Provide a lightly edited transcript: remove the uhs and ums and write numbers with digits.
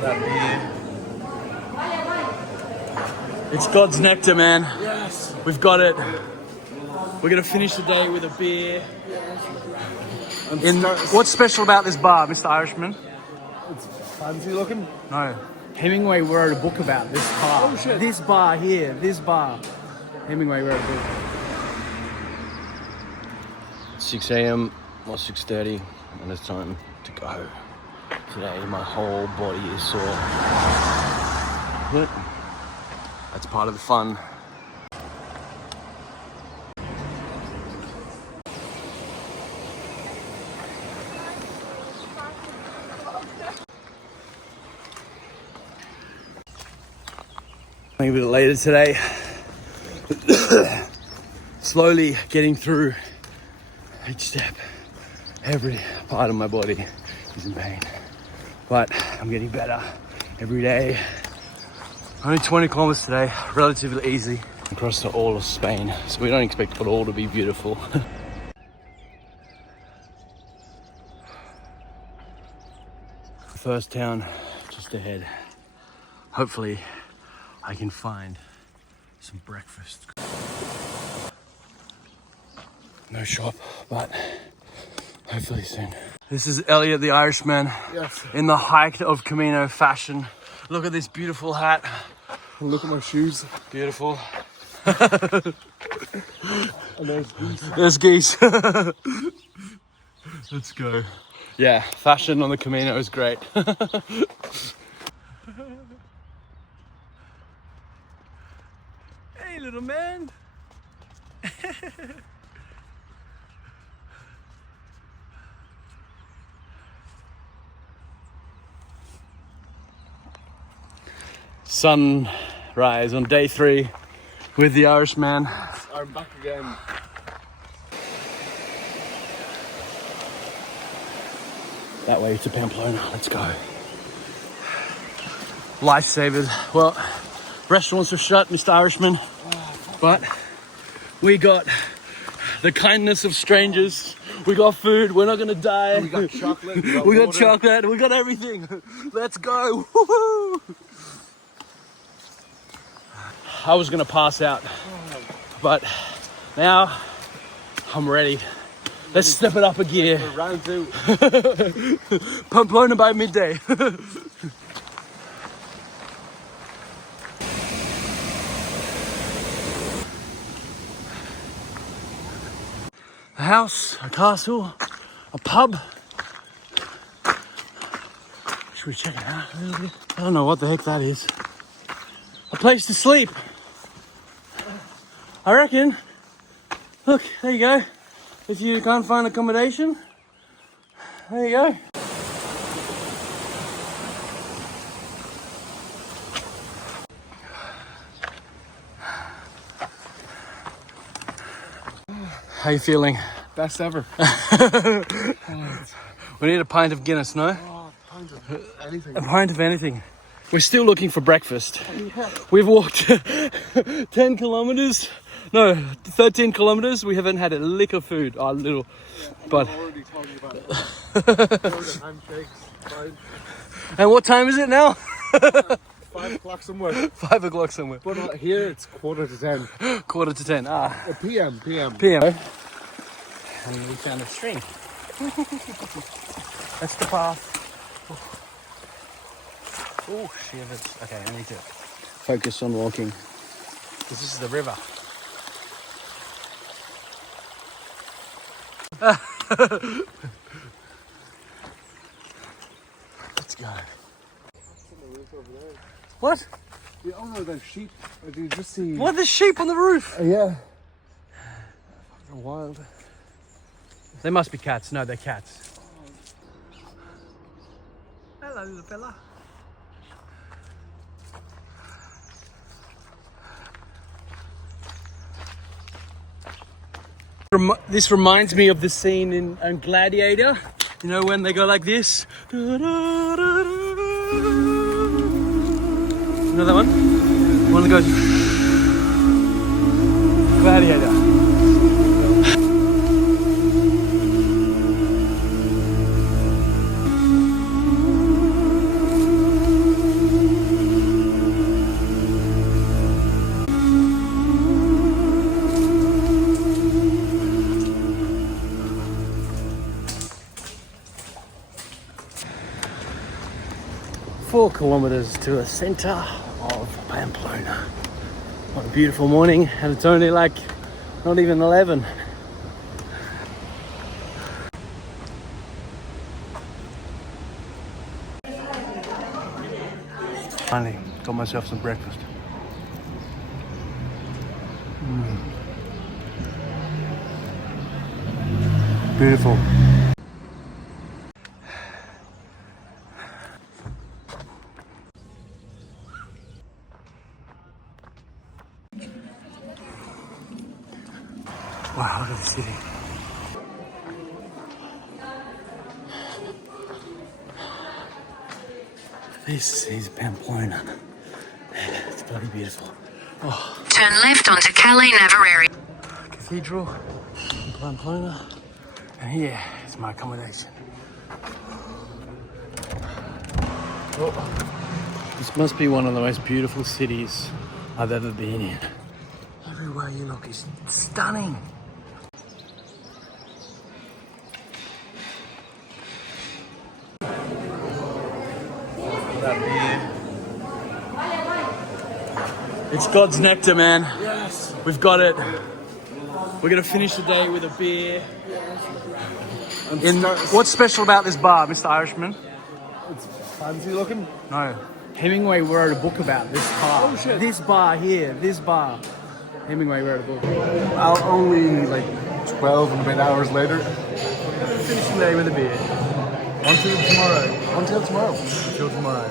that beer. It's God's nectar, man. Yes. We've got it. We're gonna finish the day with a beer. What's special about this bar, Mr. Irishman? It's fancy looking. No. Hemingway wrote a book about this bar. Oh shit. This bar here, this bar. Hemingway wrote a book. 6 a.m. or 6:30, and it's time to go. Today, my whole body is sore. But that's part of the fun. A bit later today. Slowly getting through each step. Every part of my body is in pain. But I'm getting better every day. Only 20 kilometers today, relatively easy. Across to all of Spain, so we don't expect it all to be beautiful. First town just ahead. Hopefully I can find some breakfast. No shop, but hopefully soon. This is Elliot the Irishman. Yes. In the height of Camino fashion. Look at this beautiful hat. And look at my shoes. Beautiful. And there's geese. There's geese. Let's go. Yeah, fashion on the Camino is great. Hey, little man. Sunrise on day 3 with the Irishman. I'm back again. That way to Pamplona. Let's go. Lifesavers. Well, restaurants are shut, Mr. Irishman. But we got the kindness of strangers. We got food. We're not gonna die. We got chocolate. We got chocolate. We got everything. Let's go. Woo-hoo. I was gonna pass out, but now I'm ready. Let's step it up a gear. Round 2. Pamplona by midday. A house, a castle, a pub. Should we check it out a little bit? I don't know what the heck that is. A place to sleep. I reckon. Look, there you go. If you can't find accommodation, there you go. How you feeling? Best ever. We need a pint of Guinness, no? Oh, pint of anything. A pint of anything. We're still looking for breakfast. We've walked 10 kilometers. No, 13 kilometers. We haven't had a lick of food. Oh, little. Yeah, but I'm already talking about it. Handshakes, fine. And what time is it now? 5 o'clock somewhere. 5 o'clock somewhere. But here it's 9:45. 9:45. Ah. PM. PM. And we found a stream. That's the path. Oh, shivers. Okay, I need to focus on walking. This is the river. Let's go. What? Yeah, oh no, there's sheep. Do you just see? What? There's sheep on the roof? Yeah. They're wild. They must be cats. No, they're cats. Hello, little fella. This reminds me of the scene in Gladiator. You know when they go like this? You know that one? The one that goes... Gladiator. 4 kilometers to the center of Pamplona. What a beautiful morning, and it's only like not even 11. Finally got myself some breakfast. Beautiful. Wow, look at the city. This is Pamplona. It's bloody beautiful. Oh. Turn left onto Calais Navarrete. Cathedral in Pamplona. And here is my accommodation. Oh. This must be one of the most beautiful cities I've ever been in. Everywhere you look is stunning. It's God's nectar, man. Yes. We've got it. We're gonna finish the day with a beer. What's special about this bar, Mr. Irishman? It's fancy looking. No. Hemingway wrote a book about this bar. Oh, shit. This bar here, this bar. Hemingway wrote a book. Only like 12 and a bit hours later. Finish the day with a beer. Until tomorrow. Until tomorrow. Until tomorrow.